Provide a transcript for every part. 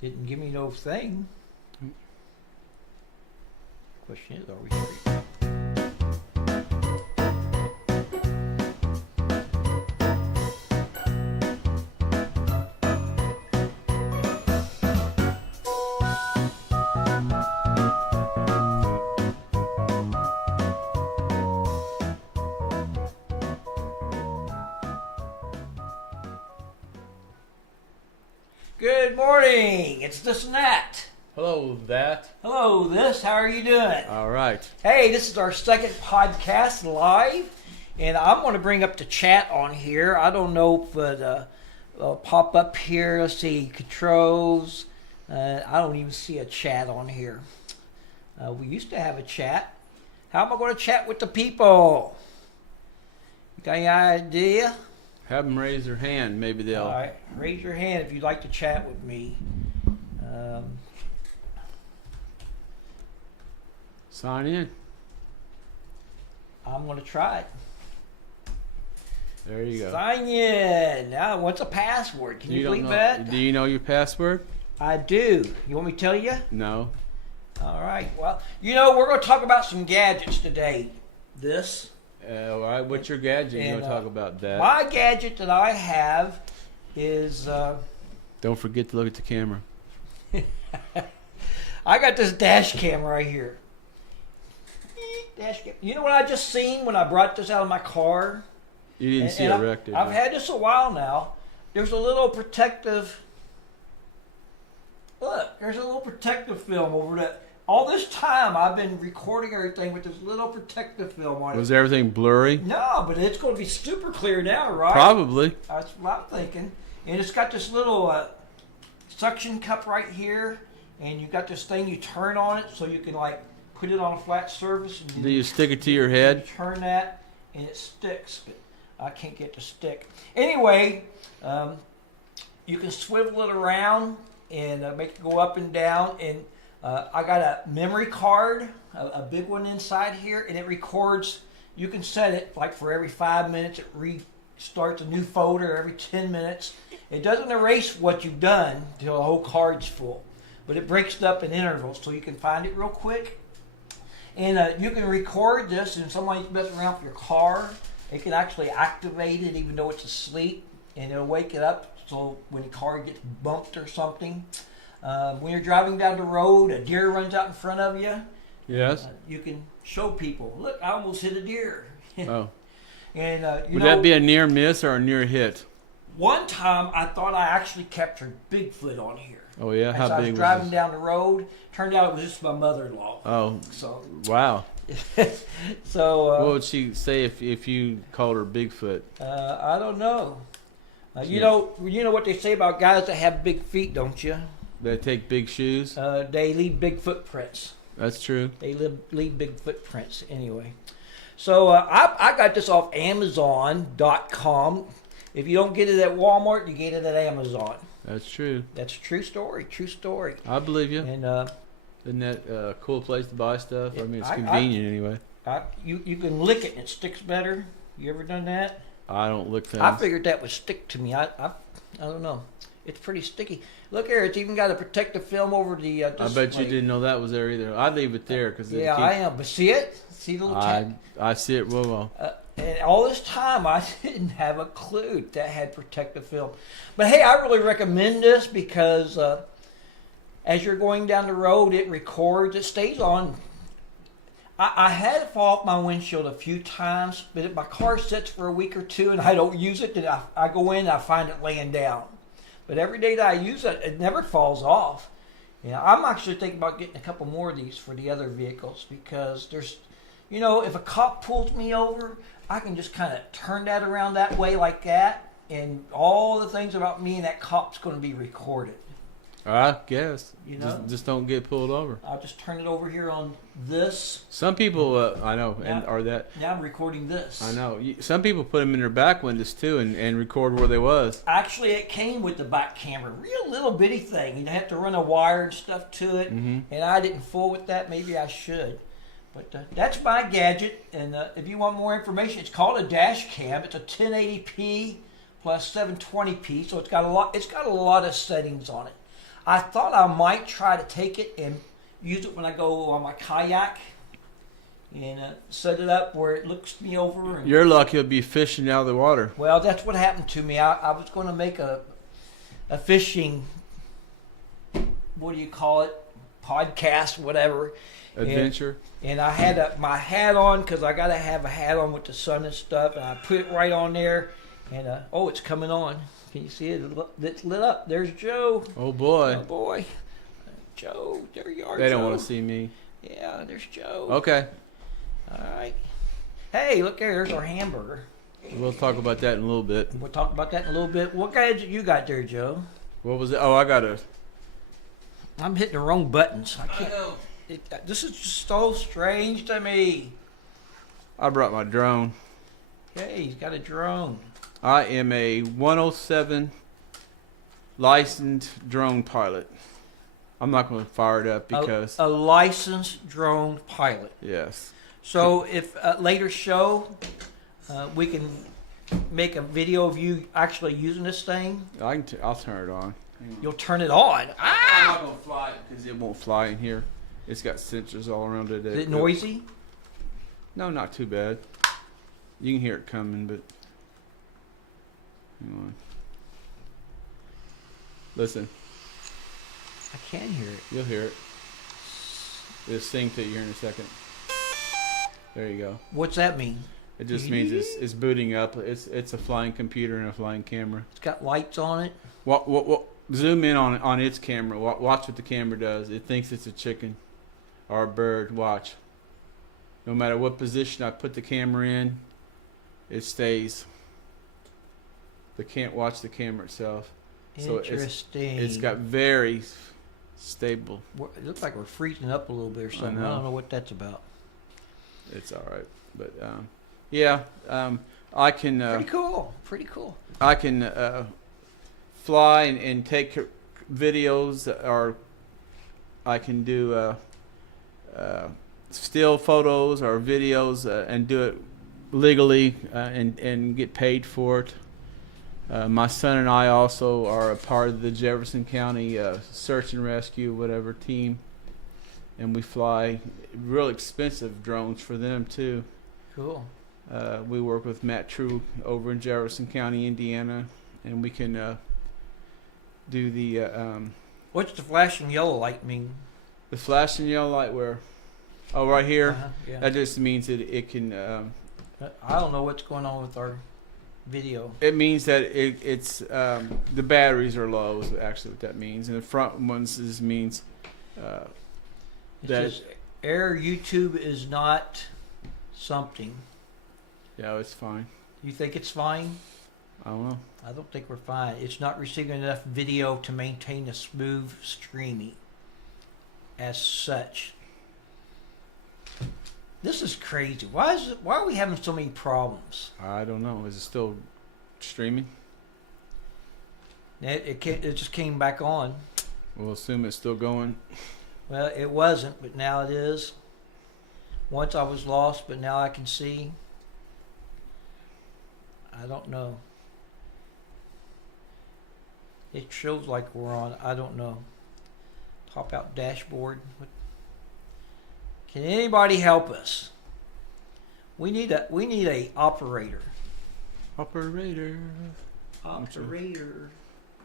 Didn't give me no thing. Question is, are we free? Good morning. It's this and that. Hello, that. Hello, this. How are you doing? All right. Hey, this is our second podcast live, and I'm going to bring up the chat on here. I don't know if it'll pop up here. Let's see, controls. I don't even see a chat on here. We used to have a chat. How am I going to chat with the people? You got any idea? Have them raise their hand. Maybe they'll. All right, raise your hand if you'd like to chat with me. Sign in. I'm going to try it. There you go. Sign in. Now, what's a password? Can you believe that? Do you know your password? I do. You want me to tell you? No. All right. Well, we're going to talk about some gadgets today. This. All right. What's your gadget? You want to talk about that? My gadget that I have is... Don't forget to look at the camera. I got this dash cam right here. Dash cam. You know what I just seen when I brought this out of my car? You didn't see a wreck, did you? I've had this a while now. There's a little protective... Look, there's a little protective film over that. All this time I've been recording everything with this little protective film on it. Was everything blurry? No, but it's going to be super clear now, right? Probably. That's what I'm thinking. And it's got this little suction cup right here, and you got this thing you turn on it so you can like put it on a flat surface. And Do you stick it to your head? You turn that, and it sticks. But I can't get to stick. Anyway, you can swivel it around and make it go up and down. And I got a memory card, a big one inside here, and it records. You can set it like for every 5 minutes. It restarts a new folder every 10 minutes. It doesn't erase what you've done until the whole card's full, but it breaks it up in intervals so you can find it real quick. And you can record this, and if somebody's messing around with your car, it can actually activate it even though it's asleep, and it'll wake it up so when the car gets bumped or something. When you're driving down the road, a deer runs out in front of you. Yes. You can show people, look, I almost hit a deer. Oh. And Would that be a near miss or a near hit? One time I thought I actually captured Bigfoot on here. Oh yeah, how big was I was driving down the road. Turned out it was just my mother-in-law. Oh. So. Wow. So. What would she say if you called her Bigfoot? I don't know. You know what they say about guys that have big feet, don't you? They take big shoes? They leave big footprints. That's true. They leave big footprints anyway. So I got this off Amazon.com. If you don't get it at Walmart, you get it at Amazon. That's true. That's a true story. True story. I believe you. And isn't that a cool place to buy stuff? Yeah, I mean, it's convenient anyway. You can lick it and it sticks better. You ever done that? I don't lick things. I figured that would stick to me. I don't know. It's pretty sticky. Look here, it's even got a protective film over the I bet you didn't know that was there either. I'd leave it there because I am. But see it? See the little tag? I see it real well. And all this time, I didn't have a clue that had protective film. But hey, I really recommend this because as you're going down the road, it records. It stays on. I had it fall off my windshield a few times, but if my car sits for a week or two and I don't use it, then I go in and I find it laying down. But every day that I use it, it never falls off. I'm actually thinking about getting a couple more of these for the other vehicles because there's, if a cop pulls me over, I can just kind of turn that around that way like that, and all the things about me and that cop's going to be recorded. I guess. Just don't get pulled over. I'll just turn it over here on this. Some people, I know, and are that. Now I'm recording this. I know. Some people put them in their back windows too, and record where they was. Actually, it came with the back camera, real little bitty thing. You'd have to run a wire and stuff to it, and I didn't fool with that. Maybe I should. But that's my gadget, and if you want more information, it's called a dash cam. It's a 1080p plus 720p, so it's got a lot of settings on it. I thought I might try to take it and use it when I go on my kayak and set it up where it looks me over. And, You're lucky you'll be fishing out of the water. well, that's what happened to me. I was going to make a fishing, what do you call it, podcast, whatever. Adventure. And I had my hat on because I got to have a hat on with the sun and stuff. And I put it right on there. And, oh, it's coming on. Can you see it? It's lit up. There's Joe. Oh, boy. Oh, boy. Joe, there you are, They Joe. don't want to see me. Yeah, there's Joe. Okay. All right. Hey, look there. There's our hamburger. We'll talk about that in a little bit. We'll talk about that in a little bit. What gadget you got there, Joe? What was it? Oh, I got a... I'm hitting the wrong buttons. I can't. know. This is just so strange to me. I brought my drone. Hey, he's got a drone. I am a 107 licensed drone pilot. I'm not going to fire it up because... A licensed drone pilot. Yes. So if later show, we can make a video of you actually using this thing. I'll turn it on. You'll turn it on. I'm not going to fly it because it won't fly in here. It's got sensors all around it. Is it noisy? No, not too bad. You can hear it coming, but... Hang on. Listen. I can hear it. You'll hear it. It'll sing to you here in a second. There you go. What's that mean? It just means it's booting up. It's a flying computer and a flying camera. It's got lights on it. What? Zoom in on its camera. Watch what the camera does. It thinks it's a chicken or a bird. Watch. No matter what position I put the camera in, it stays. They can't watch the camera itself. So Interesting. it's got very stable. It looks like we're freezing up a little bit or something. I don't know what that's about. It's all right, but yeah, I can. Pretty cool. Pretty cool. I can fly and take videos, or I can do still photos or videos and do it legally and get paid for it. My son and I also are a part of the Jefferson County search and rescue whatever team, and we fly real expensive drones for them too. Cool. We work with Matt True over in Jefferson County, Indiana, and we can do the What's the flashing yellow light mean? the flashing yellow light where, oh, right here. Yeah. That just means that it can. I don't know what's going on with our video. It means that it's the batteries are low. Is actually what that means, and the front ones means It that. says Air YouTube is not something. Yeah, it's fine. You think it's fine? I don't know. I don't think we're fine. It's not receiving enough video to maintain a smooth streaming as such. This is crazy. Why are we having so many problems? I don't know. Is it still streaming? It just came back on. We'll assume it's still going. Well, it wasn't, but now it is. Once I was lost, but now I can see. I don't know. It shows like we're on. I don't know. Top out dashboard. Can anybody help us? We need a operator. Operator. Operator.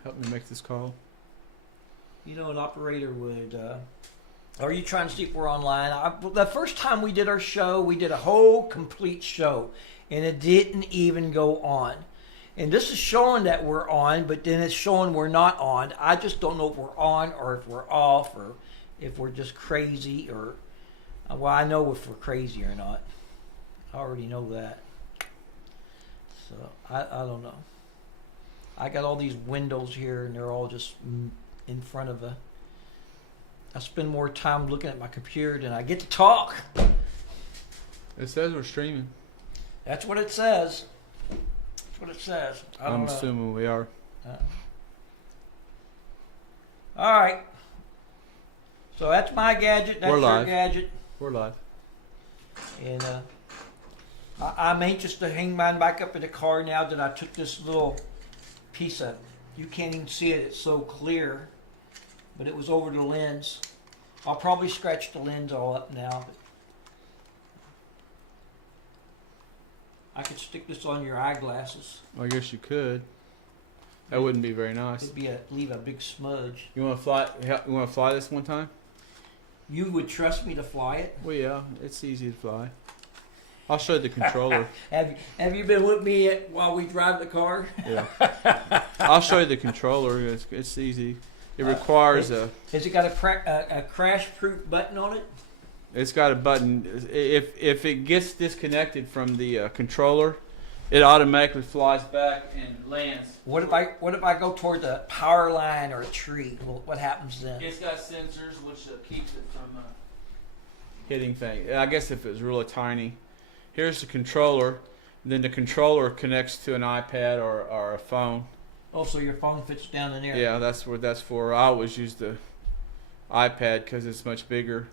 Help me make this call. You know, an operator would. Are you trying to see if we're online? The first time we did our show, we did a whole complete show, and it didn't even go on. And this is showing that we're on, but then it's showing we're not on. I just don't know if we're on or if we're off or if we're just crazy or. Well, I know if we're crazy or not. I already know that. So I don't know. I got all these windows here, and they're all just in front of a. I spend more time looking at my computer than I get to talk. It says we're streaming. That's what it says. That's what it says. I'm assuming we are. All right. So that's my gadget. That's We're your live. gadget. We're live. And I'm anxious to hang mine back up in the car now that I took this little piece of. You can't even see it. It's so clear. but it was over the lens. I'll probably scratch the lens all up now. But I could stick this on your eyeglasses. I guess you could. That wouldn't be very nice. It'd leave a big smudge. You want to fly? You want to fly this one time? You would trust me to fly it? Well, yeah, it's easy to fly. I'll show you the controller. Have you been with me while we drive the car? Yeah. I'll show you the controller. It's easy. It requires a. Has it got a crash-proof button on it? It's got a button. If it gets disconnected from the controller, it automatically flies back and lands. What if I go toward the power line or a tree? What happens then? It's got sensors which keeps it from hitting things. I guess if it was really tiny. Here's the controller. Then the controller connects to an iPad or a phone. Oh, so your phone fits down in there? Yeah, that's what that's for. I always use the iPad because it's much bigger.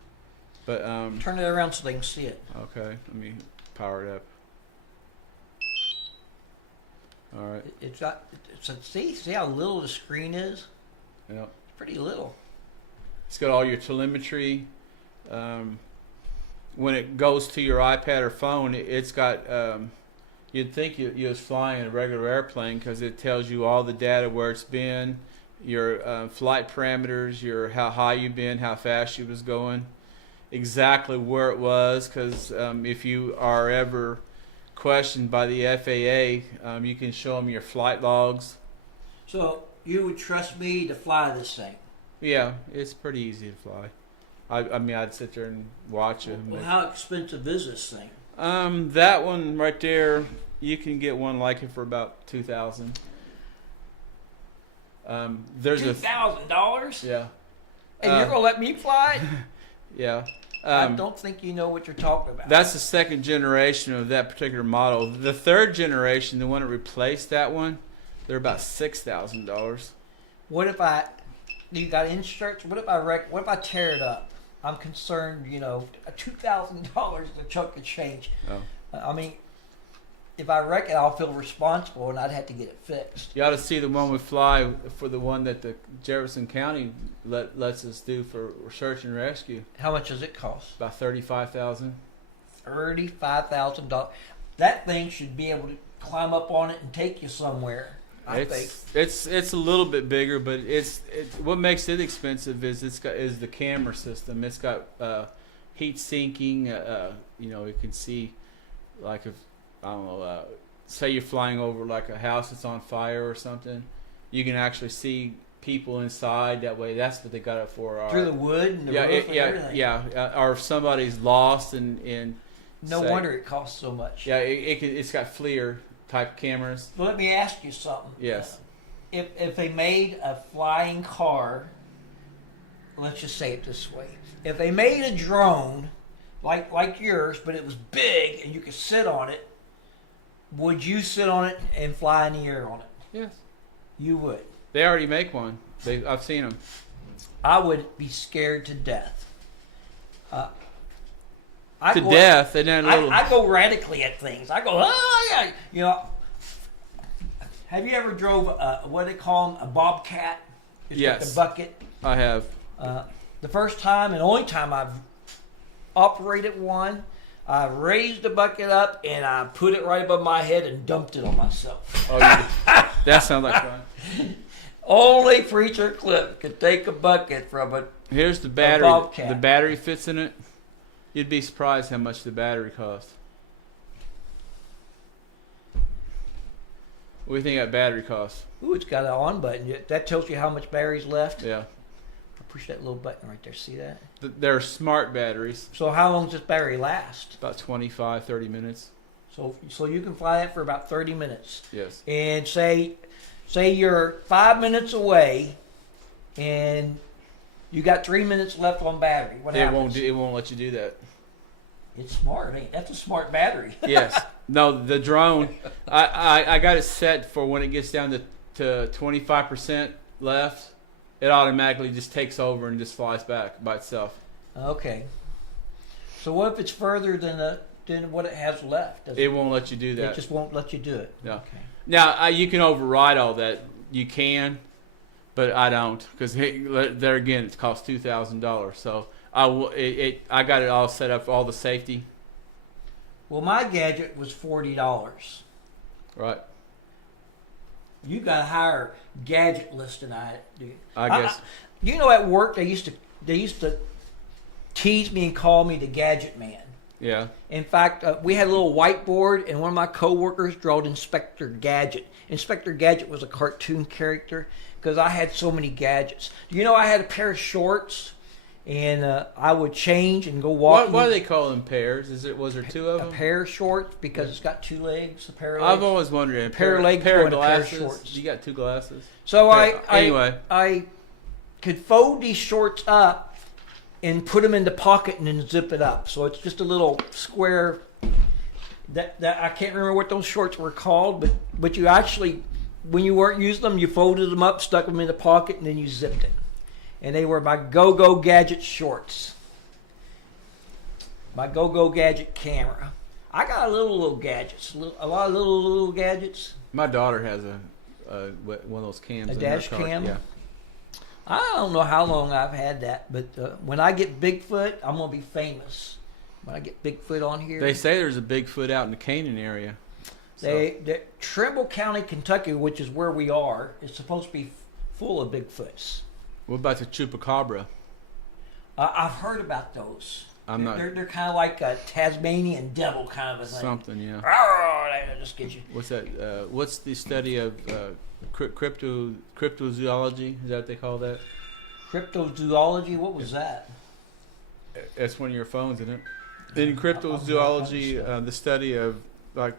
But turn it around so they can see it. Okay, let me power it up. All right. See how little the screen is? Yeah. It's pretty little. It's got all your telemetry. When it goes to your iPad or phone, it's got. You'd think you was flying a regular airplane because it tells you all the data, where it's been, your flight parameters, your how high you've been, how fast you was going, exactly where it was. Because if you are ever questioned by the FAA, you can show them your flight logs. So you would trust me to fly this thing? Yeah, it's pretty easy to fly. I mean, I'd sit there and watch it. Well, how expensive is this thing? That one right there, you can get one like it for about $2,000. There's $2,000? Yeah. And you're gonna let me fly it? Yeah. I don't think you know what you're talking about. That's the second generation of that particular model. The third generation, the one that replaced that one, they're about $6,000. What if you got insurance? What if I tear it up? I'm concerned, $2,000 is a chunk of change. Oh. I mean, if I wreck it, I'll feel responsible, and I'd have to get it fixed. You ought to see the one we fly for the one that the Jefferson County lets us do for search and rescue. How much does it cost? About $35,000. $35,000. That thing should be able to climb up on it and take you somewhere. I think it's a little bit bigger, but it's what makes it expensive is the camera system. It's got heat sinking. You can see, like, if I don't know, say you're flying over like a house that's on fire or something, you can actually see people inside. That way, that's what they got it for. Through the wood and the roof and everything. Yeah. Or if somebody's lost and no wonder it costs so much. Yeah, it's got FLIR type cameras. Well, let me ask you something. Yes. If they made a flying car, let's just say it this way: if they made a drone like yours, but it was big and you could sit on it, would you sit on it and fly in the air on it? Yes. You would. They already make one. I've seen them. I would be scared to death. I go radically at things. I go, yeah. Have you ever drove what they call them, a bobcat? It's yes. Like the bucket. I have. The first time and only time I've operated one, I raised the bucket up and I put it right above my head and dumped it on myself. Oh, that sounds like fun. Only Preachercliff could take a bucket from it. Here's the battery. The battery fits in it. You'd be surprised how much the battery costs. What do you think that battery costs? Ooh, it's got an on button. That tells you how much battery's left. Yeah. I push that little button right there. See that? They're smart batteries. So how long does this battery last? About 25, 30 minutes. So you can fly it for about 30 minutes. Yes. And say you're 5 minutes away, and you got 3 minutes left on battery. What happens? It won't let you do that. It's smart. That's a smart battery. Yes. No, the drone. I got it set for when it gets down to 25% left. It automatically just takes over and just flies back by itself. Okay. So what if it's further than what it has left? It won't let you do that. It just won't let you do it. No. Okay. Now you can override all that. You can, but I don't, because there again, it costs $2,000. So I got it all set up for all the safety. Well, my gadget was $40. Right. You got a higher gadget list than I do. I guess. You know, at work they used to tease me and call me the Gadget Man. Yeah. In fact, we had a little whiteboard, and one of my coworkers drawed Inspector Gadget. Inspector Gadget was a cartoon character because I had so many gadgets. You know, I had a pair of shorts, and I would change and go walking. Why do they call them pairs? Was there two of them? A pair of shorts because it's got two legs. A pair of legs. I've always wondered. A pair of legs, pair of and glasses. a pair of shorts. You got two glasses. So anyway, I could fold these shorts up and put them in the pocket and then zip it up. So it's just a little square. That I can't remember what those shorts were called, but you actually, when you weren't using them, you folded them up, stuck them in the pocket, and then you zipped it. And they were my Go-Go Gadget shorts. My Go-Go Gadget camera. I got a little gadgets, a lot of little gadgets. My daughter has one of those cams. A in dash her car. cam? Yeah. I don't know how long I've had that, but when I get Bigfoot, I'm going to be famous. When I get Bigfoot on here. They say there's a Bigfoot out in the Canaan area. So. Trimble County, Kentucky, which is where we are, is supposed to be full of Bigfoots. What about the chupacabra? I've heard about those. They're kind of like a Tasmanian devil kind of a thing. Something, yeah. Oh, that just gets you. What's that? What's the study of cryptozoology? Is that what they call that? Cryptozoology? What was that? That's one of your phones, isn't it? In cryptozoology, the study of like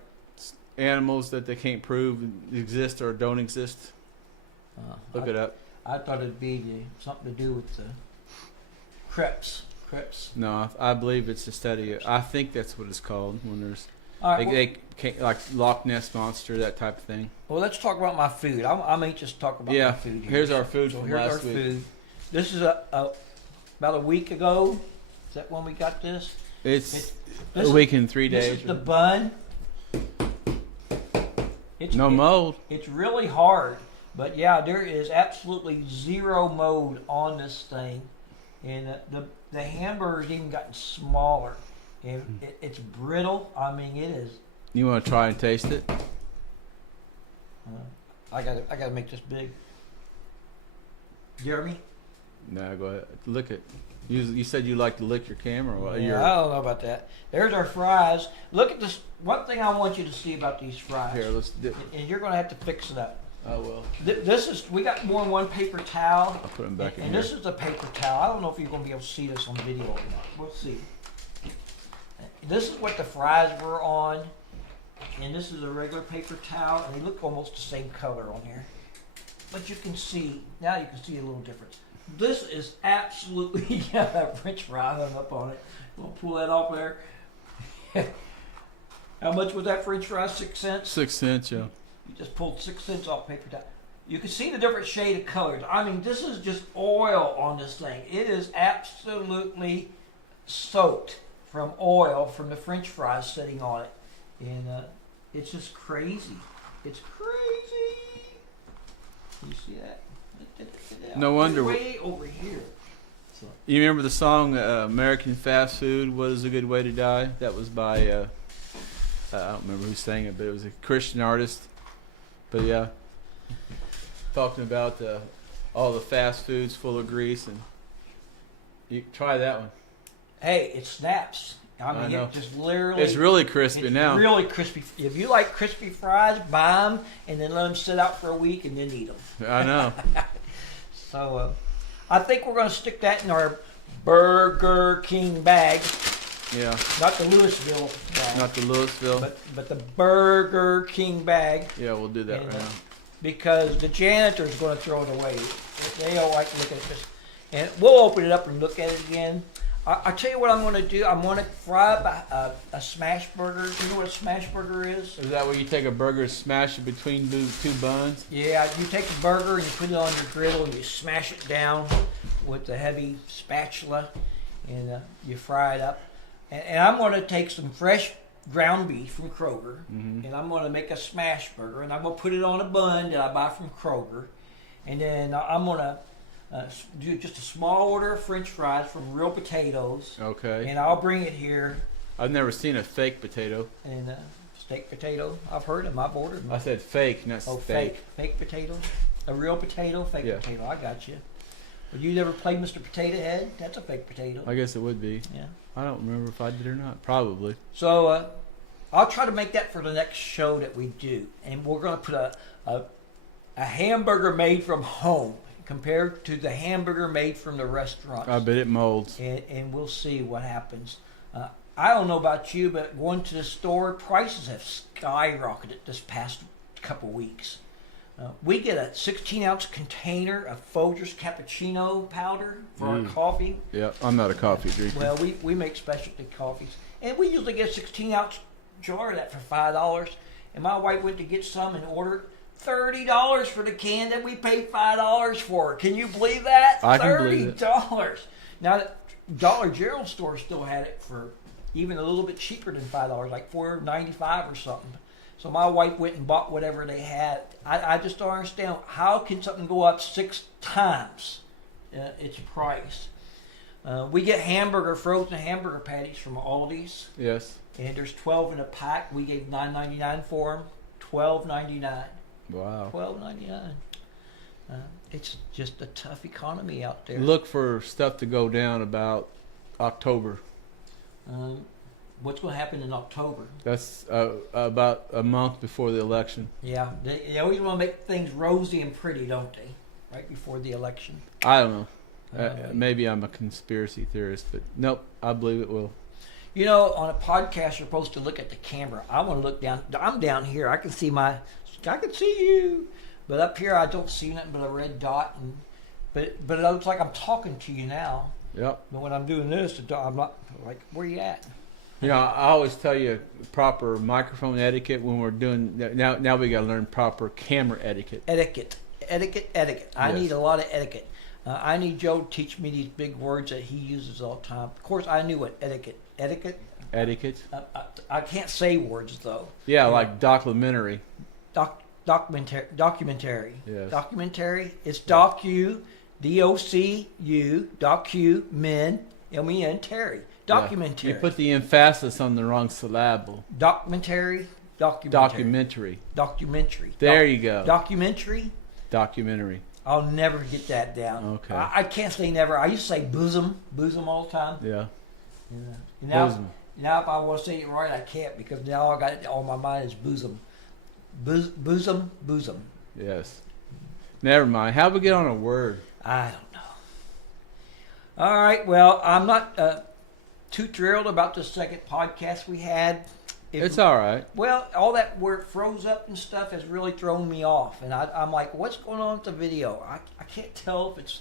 animals that they can't prove exist or don't exist. Look it up. I thought it'd be something to do with the Crips. No, I believe it's a study. I think that's what it's called when there's right, they can't, like Loch Ness monster, that type of thing. Well, let's talk about my food. I'm anxious to talk about my food. Here's our food from here's last our week. Food. This is about a week ago. Is that when we got this? It's a week and 3 days. This is the bun. No mold. It's really hard, but yeah, there is absolutely zero mold on this thing, and the hamburger's even gotten smaller, and it's brittle. I mean, it is. You want to try and taste it? I gotta make this big. Jeremy? No, go ahead. Lick it. You said you like to lick your camera. Yeah, I don't know about that. There's our fries. Look at this. One thing I want you to see about these fries. Here, let's dip. And you're going to have to fix it up. I will. We got more than one paper towel. I'll put them back in and here. this is the paper towel. I don't know if you're going to be able to see this on video or not. We'll see. This is what the fries were on. And this is a regular paper towel. And they look almost the same color on here. But you can see, now you can see a little difference. This is absolutely French fry hung up on it. We'll pull that off there. How much was that French fry? 6 cents? 6 cents, yeah. You just pulled 6 cents off paper towel. You can see the different shade of colors. I mean, this is just oil on this thing. It is absolutely soaked from oil from the French fries sitting on it. And it's just crazy. It's crazy. Can you see that? No wonder. Way over here. So. You remember the song "American Fast Food"? What is a good way to die? That was by I don't remember who sang it, but it was a Christian artist. But yeah, talking about all the fast foods full of grease, and you try that one. Hey, it snaps. I mean, it just literally. It's really crispy now. Really crispy. If you like crispy fries, buy them and then let them sit out for a week and then eat them. I know. So, I think we're going to stick that in our Burger King bag. Yeah. Not the Louisville bag. Not the Louisville. But the Burger King bag. Yeah, we'll do that right now. Because the janitor's going to throw it away. They don't like looking at this. And we'll open it up and look at it again. I'll tell you what I'm going to do. I'm going to fry up a smash burger. You know what a smash burger is? Is that where you take a burger and smash it between two buns? Yeah, you take a burger and you put it on your griddle and you smash it down with a heavy spatula and you fry it up. And I'm going to take some fresh ground beef from Kroger and I'm going to make a smash burger and I'm going to put it on a bun that I buy from Kroger. And then I'm gonna do just a small order of French fries from Real Potatoes, Okay. and I'll bring it here. I've never seen a fake potato. And steak potato, I've heard them. I've ordered them. I said fake, not steak. Fake potato, a real potato, fake Yeah. potato. I got you. Well, you never played Mr. Potato Head? That's a fake potato. I guess it would be. Yeah. I don't remember if I did or not. Probably. So I'll try to make that for the next show that we do, and we're going to put a hamburger made from home compared to the hamburger made from the restaurants. I bet it molds. And we'll see what happens. I don't know about you, but going to the store, prices have skyrocketed this past couple weeks. We get a 16-ounce container of Folgers cappuccino powder for our coffee. Yeah, I'm not a coffee drinker. Well, we make specialty coffees. And we usually get a 16-ounce jar of that for $5. And my wife went to get some and ordered $30 for the can that we paid $5 for. Can you believe that? I can believe it. $30. Now, Dollar General store still had it for even a little bit cheaper than $5, like $4.95 or something. So my wife went and bought whatever they had. I just don't understand, how can something go up 6 times its price? We get frozen hamburger patties from Aldi's. Yes. And there's 12 in a pack. We gave $9.99 for them. $12.99. Wow. $12.99. It's just a tough economy out there. Look for stuff to go down about October. What's going to happen in October? That's about a month before the election. Yeah, they always want to make things rosy and pretty, don't they? Right before the election. I don't know. Maybe I'm a conspiracy theorist, but nope, I believe it will. You know, on a podcast, you're supposed to look at the camera. I want to look down. I'm down here. I can see you. But up here, I don't see nothing but a red dot. But it looks like I'm talking to you now. Yep. But when I'm doing this, I'm not like, where you at? You know, I always tell you proper microphone etiquette when we're doing. Now we got to learn proper camera etiquette. Etiquette. I Yes. need a lot of etiquette. I need Joe to teach me these big words that he uses all the time. Of course, I knew what etiquette. Etiquette. I can't say words though. Yeah, like documentary. Documentary. Yes. Documentary. It's docu, D-O-C-U, docu, M-E-N, Terry. Documentary. Yeah. You put the emphasis on the wrong syllable. Documentary. Documentary. There you go. Documentary. I'll never get that down. Okay. I can't say never. I used to say bosom all the time. Yeah. Now if I want to say it right, I can't, because now I got it on my mind is bosom. Bosom. Yes. Never mind. How'd we get on a word? I don't know. All right. Well, I'm not too thrilled about the second podcast we had. It's all right. Well, all that where it froze up and stuff has really thrown me off. And I'm like, what's going on with the video? I can't tell if it's...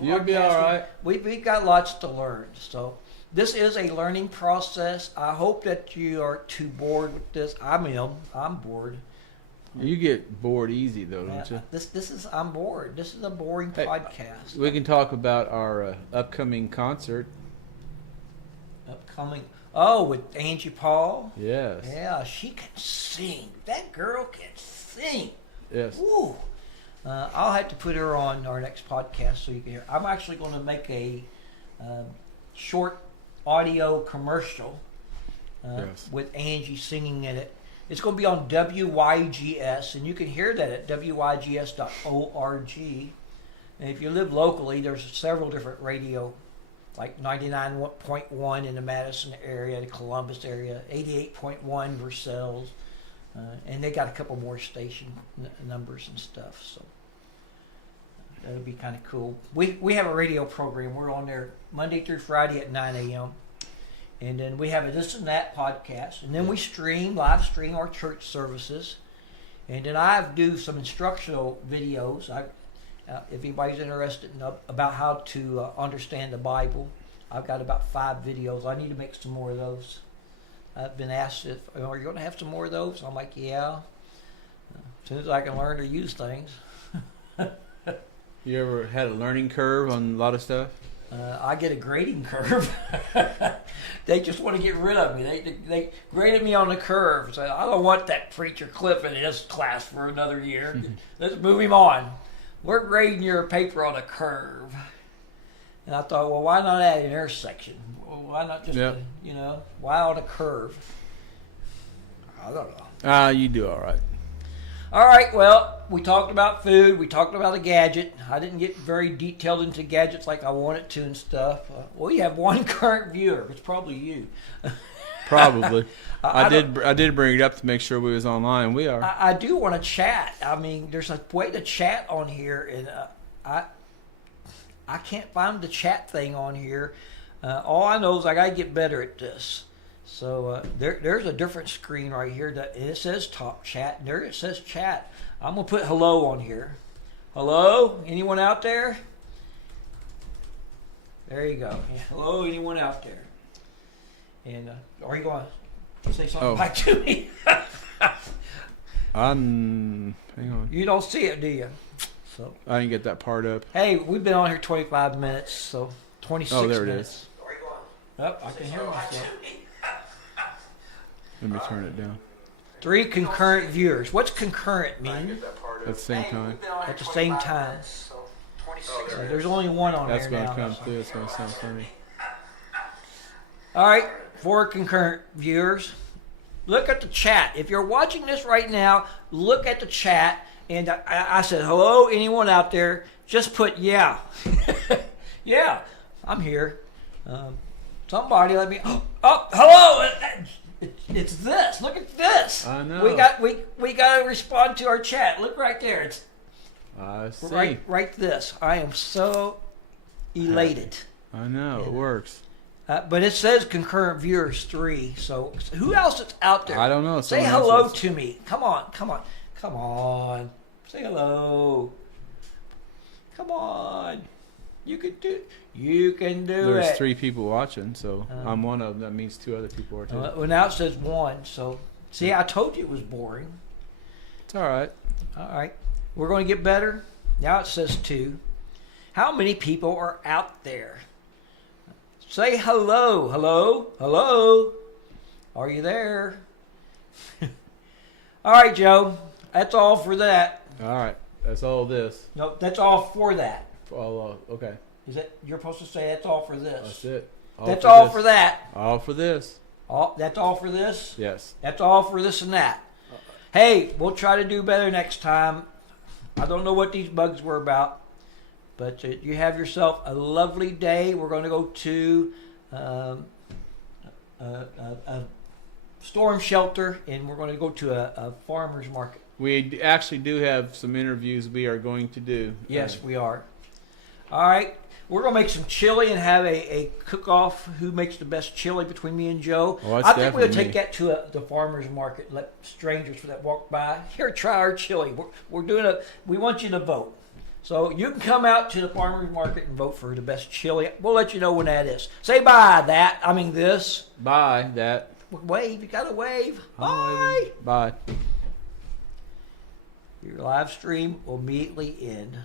You'll be all right. We've got lots to learn. So this is a learning process. I hope that you aren't too bored with this. I'm bored. You get bored easy though, don't you? I'm bored. This is a boring podcast. We can talk about our upcoming concert. With Angie Paul. Yes. Yeah, she can sing. That girl can sing. Yes. Woo. I'll have to put her on our next podcast so you can hear. I'm actually going to make a short audio commercial with Angie singing in it. It's going to be on WYGS, and you can hear that at wygs.org. And if you live locally, there's several different radio, like 99.1 in the Madison area, the Columbus area, 88.1 Versailles, and they got a couple more station numbers and stuff. So that'll be kind of cool. We have a radio program. We're on there Monday through Friday at 9 a.m. And then we have a This and That podcast. And then we live stream our church services. And then I do some instructional videos. If anybody's interested about how to understand the Bible, I've got about 5 videos. I need to make some more of those. I've been asked are you going to have some more of those? I'm like, yeah. As soon as I can learn to use things. You ever had a learning curve on a lot of stuff? I get a grading curve. They just want to get rid of me. They graded me on the curve. So I don't want that Preachercliff in his class for another year. Let's move him on. We're grading your paper on a curve. And I thought, well, why not add an intersection? Well, why not just, why on a curve? I don't know. You do all right. All right, well, we talked about food. We talked about a gadget. I didn't get very detailed into gadgets like I wanted to and stuff. Well, you have one current viewer. It's probably you. Probably. I did bring it up to make sure we was online. We are. I do want to chat. I mean, there's a way to chat on here, and I can't find the chat thing on here. All I know is I got to get better at this. So there's a different screen right here that it says top chat, and there it says chat. I'm gonna put hello on here. Hello, anyone out there? There you go. Yeah, hello, anyone out there? And are you going to say something back to me? Hang on. You don't see it, do you? So I didn't get that part up. hey, we've been on here 25 minutes, so 26 minutes. Oh, there it is. Oh, I can hear myself. Let me turn it down. 3 concurrent viewers. What's concurrent mean? At the same time. At the same time. There's only one on That's there going now. to come through. It's going to sound funny. All right, 4 concurrent viewers. Look at the chat. If you're watching this right now, look at the chat. And I said, hello, anyone out there? Just put yeah. Yeah, I'm here. Somebody let me. Oh, hello. It's this. Look at this. I know. We got to respond to our chat. Look right there. It's I see. right this. I am so elated. I know. It works. But it says concurrent viewers 3. So who else is out there? I don't know. Say Someone hello else is. to me. Come on. Say hello. Come on. You can do There's it. 3 people watching, so I'm one of them. That means 2 other people are too. Well, now it says 1. So see, I told you it was boring. It's all right. All right. We're going to get better. Now it says 2. How many people are out there? Say hello. Hello. Hello. Are you there? All right, Joe. That's all for that. All right. That's all this. No, that's all for that. Okay. Is that you're supposed to say that's all for this? That's it. That's all for that. All for this. That's all for this? Yes. That's all for this and that. Hey, we'll try to do better next time. I don't know what these bugs were about, but you have yourself a lovely day. We're going to go to a storm shelter, and we're going to go to a farmer's market. We actually do have some interviews we are going to do. Yes, we are. All right. We're going to make some chili and have a cook-off who makes the best chili between me and Joe. Oh, I think we'll definitely take that to the farmer's market, let strangers that walk by, here, try our chili. We want you to vote. So you can come out to the farmer's market and vote for the best chili. We'll let you know when that is. Say bye, this. Bye, that. Wave. You got to wave. I'm Bye. waving. Bye. Your live stream will immediately end.